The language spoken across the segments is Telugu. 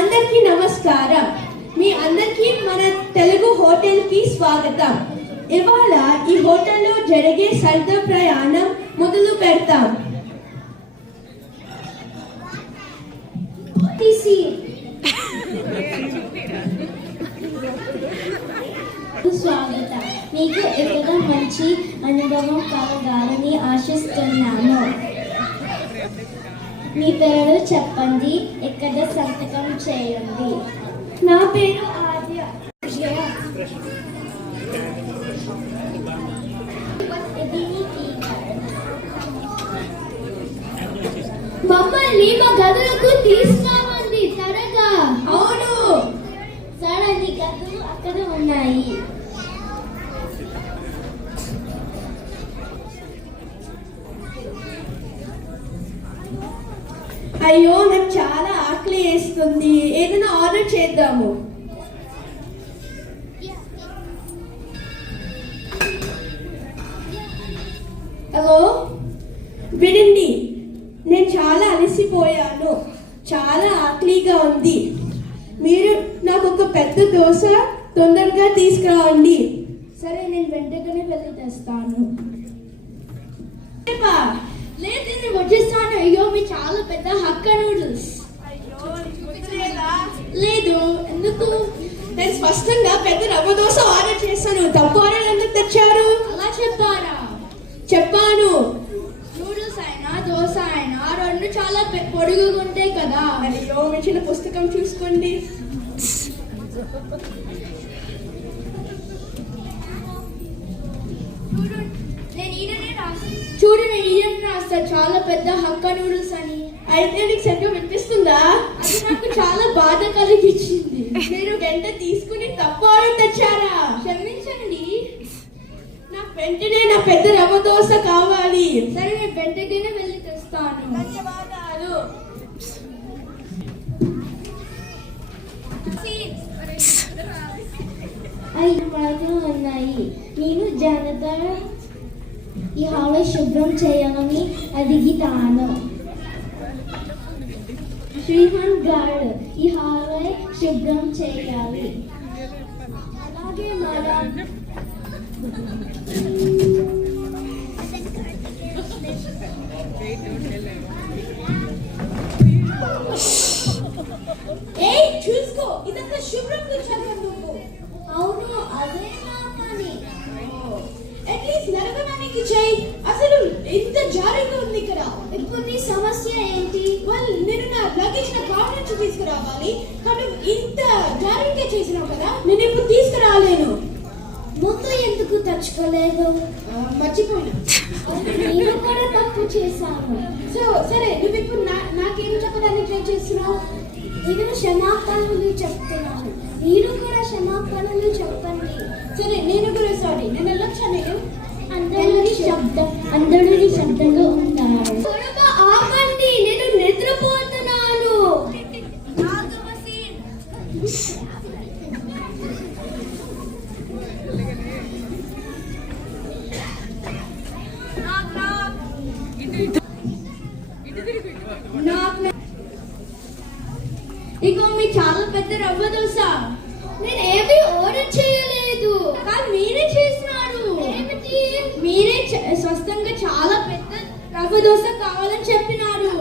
అందరికీ నమస్కారం. మీ అందరికీ మన తెలుగు హోటల్ కి స్వాగతం. ఇవాళ ఈ హోటల్లో జరిగే సరదా ప్రయాణం మొదలు పెడతాం. స్వాగతం. మీకు ఇక్కడ మంచి అనుభవం కలగాలని ఆశిస్తున్నాను. మీ పేరు చెప్పండి, ఇక్కడ సంతకం చేయండి. నా పేరు ఆద్య. మమ్మల్ని మా గదులకు తీసుకురావండి త్వరగా. అవును, సరే, నీ గదులు అక్కడ ఉన్నాయి. అయ్యో, నాకు చాలా ఆకలి వేస్తుంది. ఏదైనా ఆర్డర్ చేద్దాము. హలో, వినండి, నేను చాలా అలసిపోయాను. చాలా ఆకలిగా ఉంది. మీరు నాకు ఒక పెద్ద దోశ తొందరగా తీసుకురావండి. సరే, నేను వెంటనే వెళ్ళి తెస్తాను. లేదు, నేను వచ్చేస్తాను. అయ్యో, మీ చాలా పెద్ద హక్క నూడిల్స్. లేదు, ఎందుకు? నేను స్పష్టంగా పెద్ద రవ్వ దోశ ఆర్డర్ చేశాను. తప్పు ఆర్డర్ ఎందుకు తెచ్చారు? అలా చెప్పారా? చెప్పాను. నూడిల్స్ అయినా దోశ అయినా రెండు చాలా పొడుగుగా ఉంటాయి కదా. అయ్యో, మీ చిన్న పుస్తకం చూసుకోండి. చూడు, నేను ఈయన రాస్తా చాలా పెద్ద హక్క నూడిల్స్ అని. అయితే నీకు సరిగ్గా వినిపిస్తుందా? అది నాకు చాలా బాధ కలిగించింది. మీరు గంట తీసుకుని తప్పు ఆర్డర్ తెచ్చారా? క్షమించండి. నాకు వెంటనే నా పెద్ద రవ్వ దోశ కావాలి. సరే, నేను వెంటనే వెళ్ళి తెస్తాను. ధన్యవాదాలు. ఐదు మార్కులు ఉన్నాయి. నేను జాగ్రత్త ఈ హాల్ శుభ్రం చేయాలని అడిగితాను. శ్రీహాన్ గారు ఈ హాల్ శుభ్రం చేయాలి. అలాగే మేడం. ఏయ్, చూసుకో, ఇదంతా శుభ్రం చేశాను నువ్వు. అవును, అదే నా పని. అట్లీస్ట్ నరకడానికి చేయి. అసలు ఇంత జారీగా ఉంది ఇక్కడ. ఇప్పుడు నీ సమస్య ఏంటి? వాళ్ళు నేను నా లగేజ్ నా కార్ నుంచి తీసుకురావాలి, కానీ ఇంత జారీగా చేసినావు కదా, నేను ఇప్పుడు తీసుకురాలేను. ముందు ఎందుకు తెచ్చుకోలేదు? మర్చిపోయినా. నేను కూడా తప్పు చేశాను. సరే, నువ్వు ఇప్పుడు నాకేం చెప్పడానికి ట్రై చేస్తున్నావు? నేను క్షమాపణలు చెప్తున్నాను. మీరు కూడా క్షమాపణలు చెప్పండి. సరే, నేను కూడా సారీ. నేను వెళ్ళొచ్చాను. అందరూ శబ్దంగా ఉన్నారు. త్వరగా ఆపండి, నేను నిద్రపోతున్నాను. ఇగో మీ చాలా పెద్ద రవ్వ దోశ. నేను ఏమీ ఆర్డర్ చేయలేదు. కానీ మీరే చేసినారు. ఏమిటి? మీరే స్వస్థంగా చాలా పెద్ద రవ్వ దోశ కావాలని చెప్పినారు.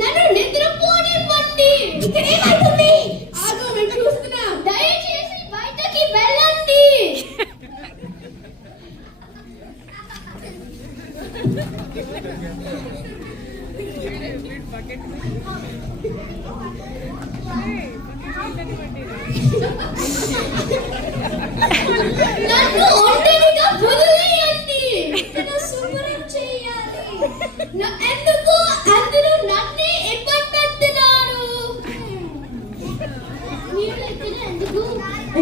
నన్ను నిద్రపోనివ్వండి. ఇక్కడ ఏమవుతుంది? ఆగు, మేము చూస్తున్నాం. దయచేసి బయటకి వెళ్ళండి. నన్ను ఒంటరిగా వదిలేయండి. నేను శుభ్రం చేయాలి. ఎందుకు అందరూ నన్నే ఇబ్బంది పెడుతున్నారు? మీరు ఇక్కడ ఎందుకు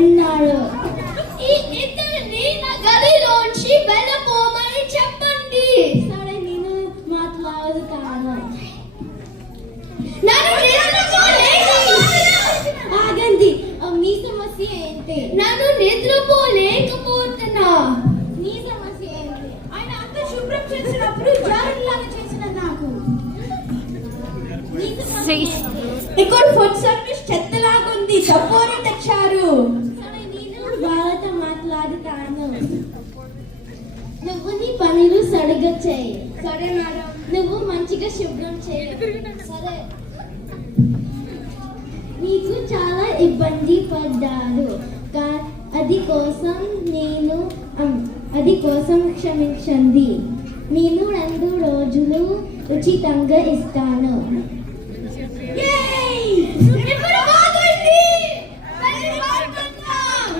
ఉన్నారు? ఈ ఇద్దరిని నా గదిలోంచి వెళ్ళపోమని చెప్పండి. సరే, నేను మాట్లాడుతాను. ఆగండి, మీ సమస్య ఏంటి? నన్ను నిద్రపోలేకపోతున్నా. నీ సమస్య ఏంటి? ఆయన అంత శుభ్రం చేసినప్పుడు జారులాగా చేసిన నాకు. నీ సమస్య ఏంటి? ఇక్కడ ఫుడ్ సర్వీస్ చెత్తలాగుంది, తప్పని తెచ్చారు. నేను వాళ్ళతో మాట్లాడుతాను. నువ్వు నీ పనులు సరిగ్గా చేయి. సరే మేడం. నువ్వు మంచిగా శుభ్రం చేయి. సరే. మీకు చాలా ఇబ్బంది పడ్డారు. అది కోసం క్షమించండి. నేను 2 రోజులు ఉచితంగా ఇస్తాను. Yay! ఇప్పుడు బాగుంది. మళ్ళీ వాడుకుందాం.